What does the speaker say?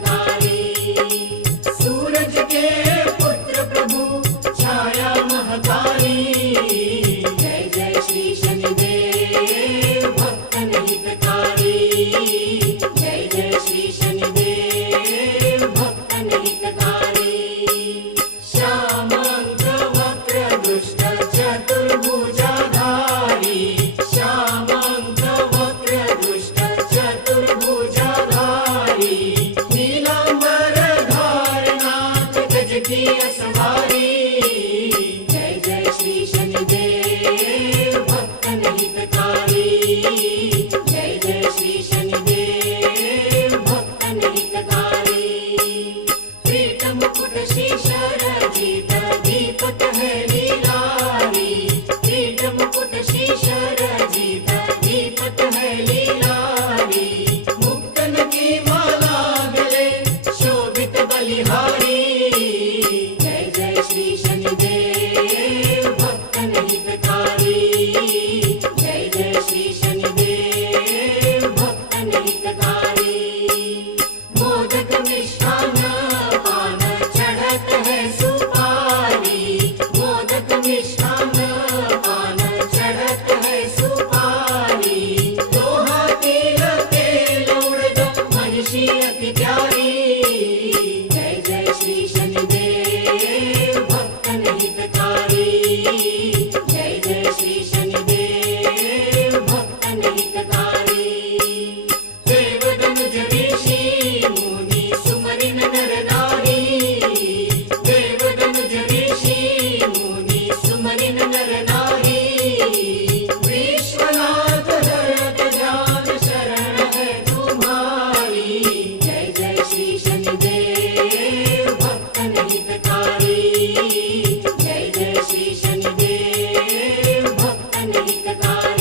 हितकारी। सूरज के पुत्र प्रभु छाया महतारी, जय जय श्री शनिदेव भक्तन हितकारी। जय जय श्री शनिदेव भक्तन हितकारी। श्यामांक वक्र दुष्ट चतुर्भुजाधारी, श्यामांक वक्र दुष्ट चतुर्भुजाधारी। नीलांबर धारनाथ गज की असवारी, जय जय श्री शनिदेव भक्तन हितकारी। जय जय श्री शनिदेव भक्तन हितकारी। पीठ मुकुट शीशरजित दीपक है लीलारी, पीठ मुकुट शीशरजित दीपक है लीलारी। मुक्तन की माला गले शोभित बलिहारी, जय जय श्री शनिदेव भक्तन हितकारी। जय जय श्री शनिदेव भक्तन हितकारी। मोदक मिष्ठान पान चढ़त है सुपारी, मोदक मिष्ठान पान चढ़त है सुपारी। लोहा तिल तेल उड़द महिषी अति प्यारी, जय जय श्री शनिदेव भक्तन हितकारी। जय जय श्री शनिदेव भक्तन हितकारी। देवदनुज ऋषि मुनि सुमरिन नर नारी, देवदनुज ऋषि मुनि सुमरिन नर नारी। विश्वनाथ धरत ध्यान शरण है तुम्हारी, जय जय श्री शनिदेव भक्तन हितकारी। जय जय श्री शनिदेव भक्तन हितकारी।